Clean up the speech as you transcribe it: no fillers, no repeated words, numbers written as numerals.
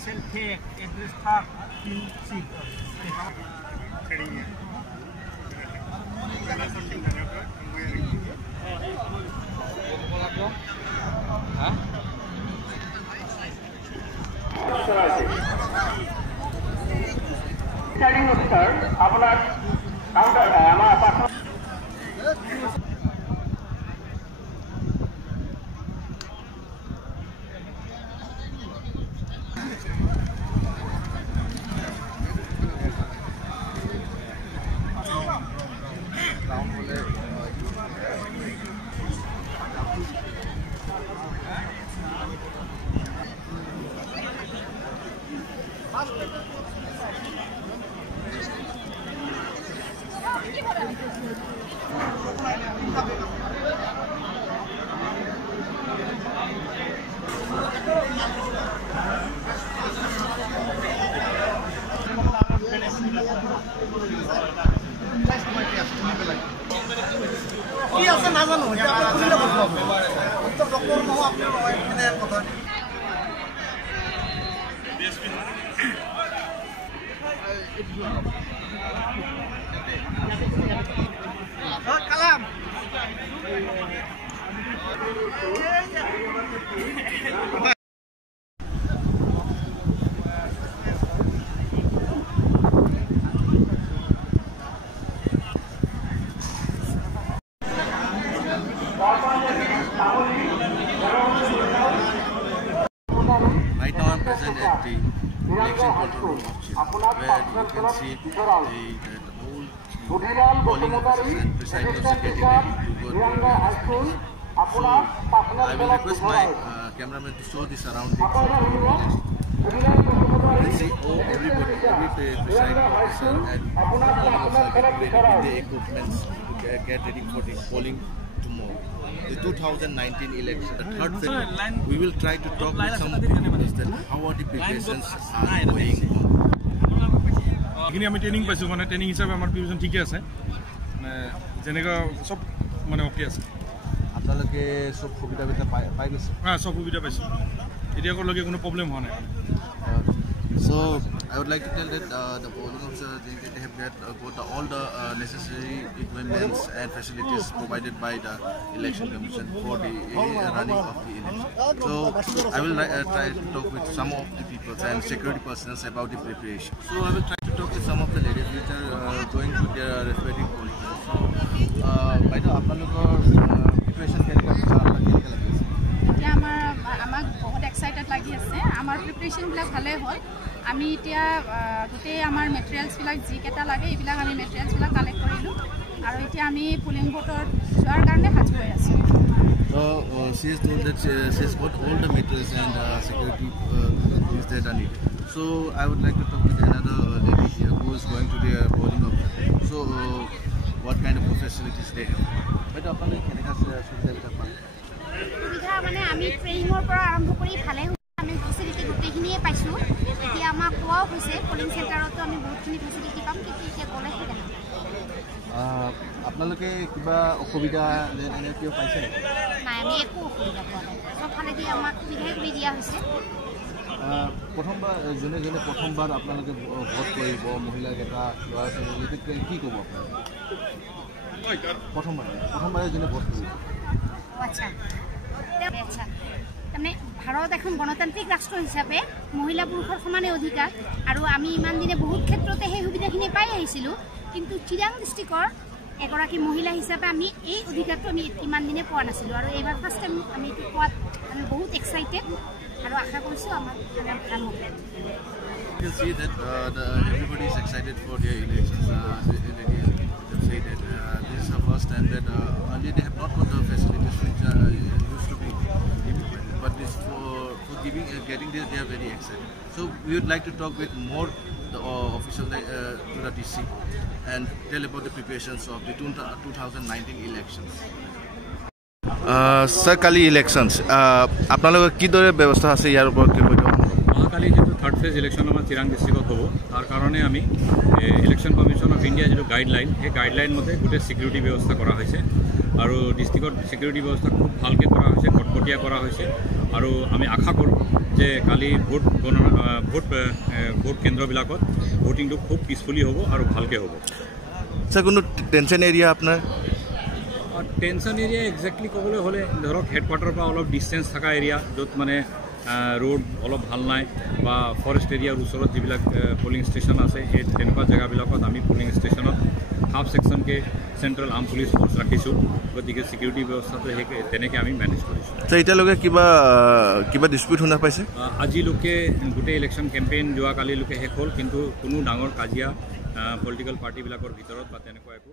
Official take address talk in seat. Starting with sir, अपना counter है हमारा पास Kalam. Right now I'm present at the election control room, where you can see the whole polling officers and presiding officer getting ready to go to the election. So I will request my cameraman to show the surroundings of the election. You see everybody, every presiding officer and polling officer getting ready with the equipments to get ready for the polling tomorrow. The 2019 election, the third segment, we will try to talk with some people that how are the preparations are going on. এখিনি আমি training পাইছোঁ মানে training হিচাপে আমাৰ preparation ঠিকে আছে মানে যেনেকৈ চব মানে অ'কে আছে আপোনালোকে চব সুবিধাবিলাক পাই গৈছে চব সুবিধা পাইছোঁ এতিয়ালৈকে কোনো প্ৰব্লেম হোৱা নাই So I would like to tell that the polling officers they have got all the necessary equipments and facilities provided by the election commission for the running of the election. So I will try to talk with some of the people and security personnel about the preparation. So I will try to talk with some of the ladies which are going to their respective polling places. So by the আপোনালোকৰ preparation কেনেকুৱা লাগিছে এতিয়া আমাক বহুত excited লাগি আছে আমাৰ প্ৰিপাৰেশ্যনবিলাক ভালেই হ'ল আমি এতিয়া গোটেই আমাৰ মেটেৰিয়েলছবিলাক যিকেইটা লাগে এইবিলাক আমি মেটেৰিয়েলছবিলাক কালেক্ট কৰিলোঁ আৰু এতিয়া আমি পুলিং ভোটৰ যোৱাৰ কাৰণে সাজু হৈ আছোঁ So she has told that she has got all the materials and security things that are needed. So I would like to talk with another lady here who is going to the polling office. So what kind of facilities they have? But apani keneka suvidha paale সুবিধা মানে আমি ট্ৰেইনিঙৰ পৰা আৰম্ভ কৰি ভালে আমি facility গোটেইখিনিয়ে পাইছোঁ এতিয়া আমাক কোৱাও হৈছে পলিং চেণ্টাৰতো আমি বহুতখিনি ফেচিলিটি পাম কিন্তু এতিয়া গ'লেহে দেখা আপোনালোকে কিবা অসুবিধা এনে কিয় পাইছে নাই আমি একো অসুবিধা পোৱা নাই চবফালেদি আমাক সুবিধাই কৰি দিয়া হৈছে প্ৰথমবাৰ যোনে যোনে প্ৰথমবাৰ আপোনালোকে ভোট কৰিব মহিলাকেইটা ল'ৰা ছোৱালীকে কি ক'ব প্ৰথমবাৰে যোনে ভোট কৰিব আচ্ছা আচ্ছা তাৰমানে ভাৰত এখন গণতান্ত্ৰিক ৰাষ্ট্ৰ হিচাপে মহিলা পুৰুষৰ সমানে অধিকাৰ আৰু আমি ইমান দিনে বহুত ক্ষেত্ৰতে সেই সুবিধাখিনি পাই আহিছিলোঁ কিন্তু চিৰাং ডিষ্ট্ৰিক্টৰ এগৰাকী মহিলা হিচাপে আমি এই অধিকাৰটো আমি ইমান দিনে পোৱা নাছিলোঁ আৰু এইবাৰ ফাৰ্ষ্ট টাইম আমি এইটো পোৱাত আমি বহুত এক্সাইটেড আৰু আশা কৰিছোঁ আমাৰ ভাল হ'ব You can see that everybody is excited for their elections. They say that this is the first time that earlier they have not got the facilities which used to be given, but this for getting this, they are very excited. So we would like to talk with more the officials to the DC and tell about the preparations of the 2019 elections. Sir, kali elections. আপোনালোকৰ কি দৰে ব্যৱস্থা আছে ইয়াৰ ওপৰত কি কৈছো কালি যেটো third phase election আমাৰ চিৰাং ডিস্ট্ৰিক্টত হ'ব তাৰ কাৰণে আমি ইলেকশন কমিশন অফ ইণ্ডিয়া যেটো গাইডলাইন এই গাইডলাইন মতে গোটে সিকিউৰিটি ব্যৱস্থা কৰা হৈছে আৰু ডিস্ট্ৰিক্টত সিকিউৰিটি ব্যৱস্থা খুব ভালকে কৰা হৈছে কটকটীয়া কৰা হৈছে আৰু আমি আশা কৰোঁ যে কালি ভোট কেন্দ্ৰবিলাকত ভোটিংটো খুব পিচফুলি হ'ব আৰু ভালকৈ হ'ব। স্যাৰ কোনো টেনশন এৰিয়া আপনাৰ? টেনশন এৰিয়া একজেক্টলি ক'বলৈ হ'লে ধৰক হেডকোৱাৰ্টাৰৰ পৰা অলপ ডিষ্টেঞ্চ থকা এৰিয়া য'ত মানে ৰোড অলপ ভাল নাই বা ফৰেষ্ট এৰিয়াৰ ওচৰত যিবিলাক পলিং ষ্টেচন আছে সেই তেনেকুৱা জেগাবিলাকত আমি পলিং ষ্টেচনত হাফ ছেকশ্যনকৈ চেণ্ট্ৰেল আৰ্ম পুলিচ ফ'ৰ্চ ৰাখিছোঁ, গতিকে ছিকিউৰিটি ব্যৱস্থাটো সেই তেনেকৈ আমি মেনেজ কৰিছোঁ। এতিয়ালৈকে কিবা ডিছপিউট শুনা পাইছে? আজিলৈকে গোটেই ইলেকশ্যন কেম্পেইন যোৱাকালিলৈকে শেষ হ'ল, কিন্তু কোনো ডাঙৰ কাজিয়া পলিটিকেল পাৰ্টিবিলাকৰ ভিতৰত বা তেনেকুৱা একো